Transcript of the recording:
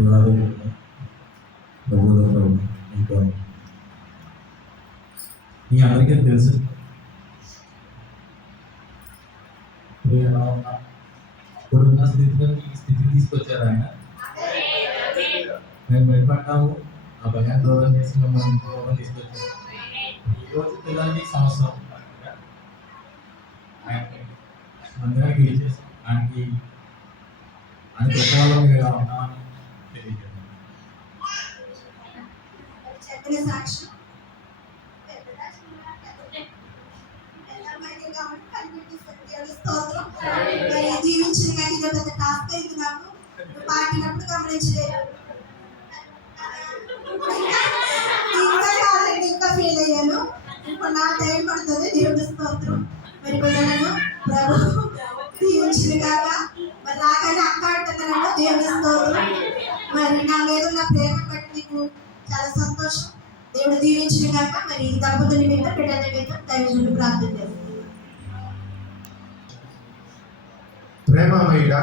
ఇంకా మీ అందరికీ తెలుసు ఇప్పుడున్న స్థితికి తీసుకొచ్చారు ఆయన. మేము భయపడ్డాము, ఆ భయాన్ని దూరం చేసి మమ్మల్ని దూరం తీసుకొచ్చారు. ఈరోజు పిల్లలకి సంవత్సరం అందరికీ ఇచ్చేసి ఆయనకి గొప్ప వాళ్ళం ఇలా ఉన్నామని తెలియజేయండి. జీవించిన కానీ ఇది పెద్ద టాస్క్ అయింది నాకు. పాడినప్పుడు గమనించలేదు, ఇంకా కాదండి, ఇంకా ఫీల్ అయ్యాను. ఇప్పుడు నా టైం పడుతుంది. దేవుడి స్తోత్రం. మరి పిల్లలను ప్రభు దీవించిన కాక మరి రాగానే అక్క అంటున్నాను. దేవుడి స్తోత్రం. మరి నా మీద ఉన్న ప్రేమ బట్టి నీకు చాలా సంతోషం. దేవుడు దీవించిన కాక మరి దంపతుల మీద బిడ్డల మీద దైవజనుడు ప్రార్థన చేస్తాను. ప్రేమమయుడ